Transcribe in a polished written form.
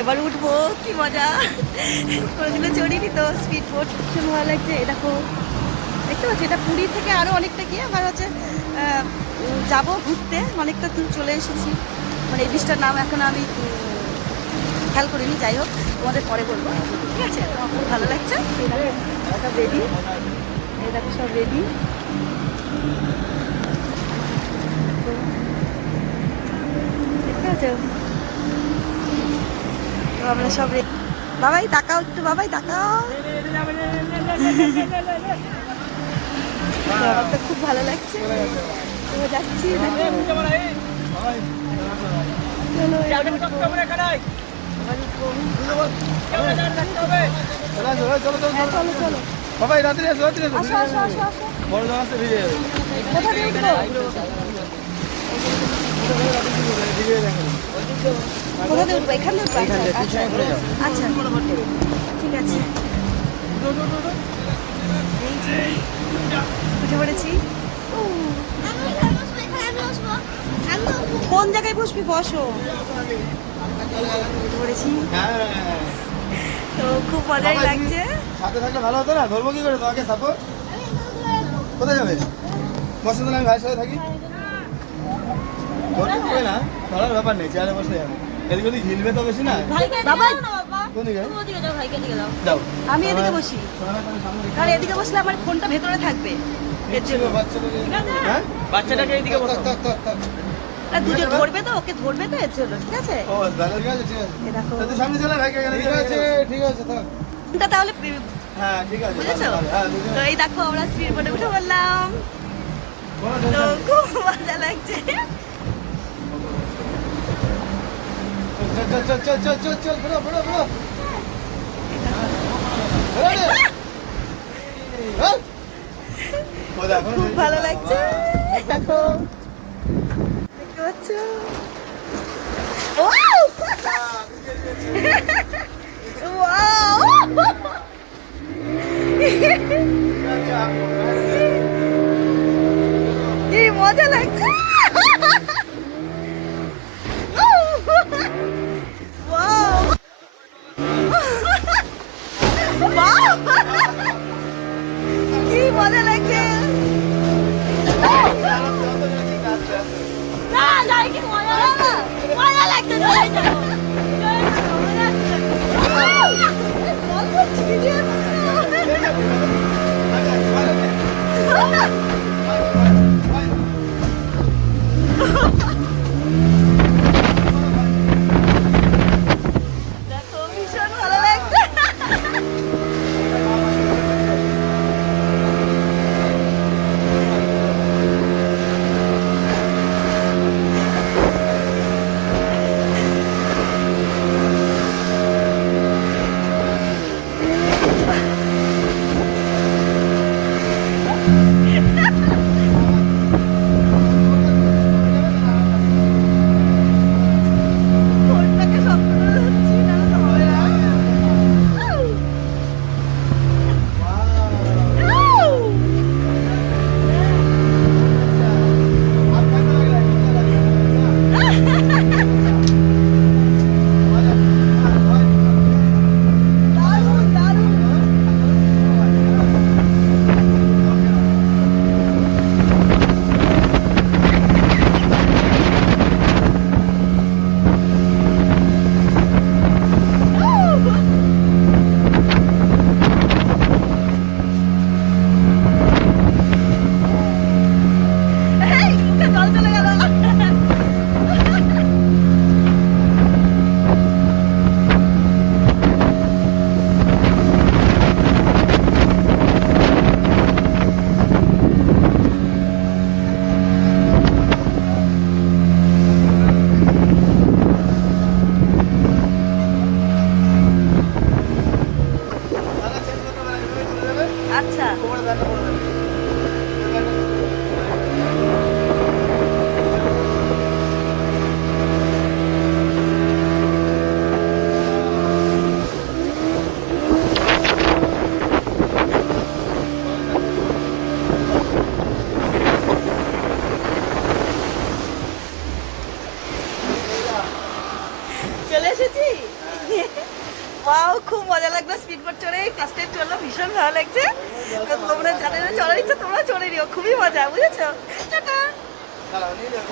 এবার উঠবো, কি মজা। কোনোদিনও চড়িনি তো স্পিড বোট, ভীষণ ভালো লাগছে। এটা দেখতে পাচ্ছি, এটা পুরী থেকে আরও অনেকটা গিয়ে আবার হচ্ছে যাবো ঘুরতে, অনেকটা দূর চলে এসেছি। মানে এই বৃষ্টির নাম এখন আমি খেয়াল করিনি, যাই হোক তোমাদের পরে বলবো, ঠিক আছে? আমার খুব ভালো লাগছে। সব রেডি, এই দেখো সব রেডি। দেখতে পাচ্ছ তো আমরা সব রেডি। বাবাই তাকাও একটু, বাবাই তাকাও। আমার তো খুব ভালো লাগছে, তো যাচ্ছি। বাবাই রাত্রে আসো, রাত্রে আসো। আসো আসো আসো আসো। বড় জাহাজ ভিজে যাবে। কোথা দিয়ে উঠবো? কোথা দিয়ে উঠবো? এখান দিয়ে উঠবো? আচ্ছা আচ্ছা ঠিক আছে। এই যে উঠে পড়েছি। কোন জায়গায় বসবি? বসো। উঠে পড়েছি, তো খুব মজাই লাগছে। সাথে থাকলে ভালো হতো না? ধরবো কি করে তোমাকে? সাপোর্ট কোথায় যাবে? বসে তাহলে আমি ভাইয়ের সাথে থাকি। ধরতে হবে না, ধরার ব্যাপার নেই, চেয়ারে বসে যাবে। এদিকে ওদিক হিলবে তো বেশি না। বাবা কোন দিকে? যাও, আমি এদিকে বসি, কারণ এদিকে বসলে আমার ফোনটা ভেতরে থাকবে। এর জন্য হ্যাঁ, বাচ্চাটাকে এইদিকে বসাও। দুজন ধরবে তো, ওকে ধরবে তো, এর জন্য। ঠিক আছে, ও ব্যালেন্স আছে, ঠিক আছে। এ দেখো তুই সামনে চলে ভাই, ঠিক আছে, ঠিক আছে। ফোনটা তাহলে হ্যাঁ ঠিক আছে, বুঝেছো? হ্যাঁ তো এই দেখো আমরা স্পিড বোটে উঠে বললাম, তো খুব মজা লাগছে। চল চল চল চল চল চল, বড় বড় বড়। খুব ভালো লাগছে, দেখো দেখতে পাচ্ছ। ওয়াও ওয়াও, কি মজা লাগছে। ওয়াও ওয়াও, কি মজা লাগছে। না না, কি মজা লাগছে, মজা লাগছে। দেখো ভীষণ ভালো লাগছে। ফোনটাকে শক্ত করে ধরছি, না তো হবে না। দারুণ দারুণ। এই, মুখে জল চলে গেল। আচ্ছা চলে এসেছি। ওয়াও, খুব মজা লাগলো স্পিড বোট চড়ে। ফার্স্ট টাইম চললো, ভীষণ ভালো লাগছে। তো তোমরা যাদের চড়ার ইচ্ছা তোমরা চড়ে নিও, খুবই মজা, বুঝেছো? টাটা। দাঁড়াও, নিয়ে যাও।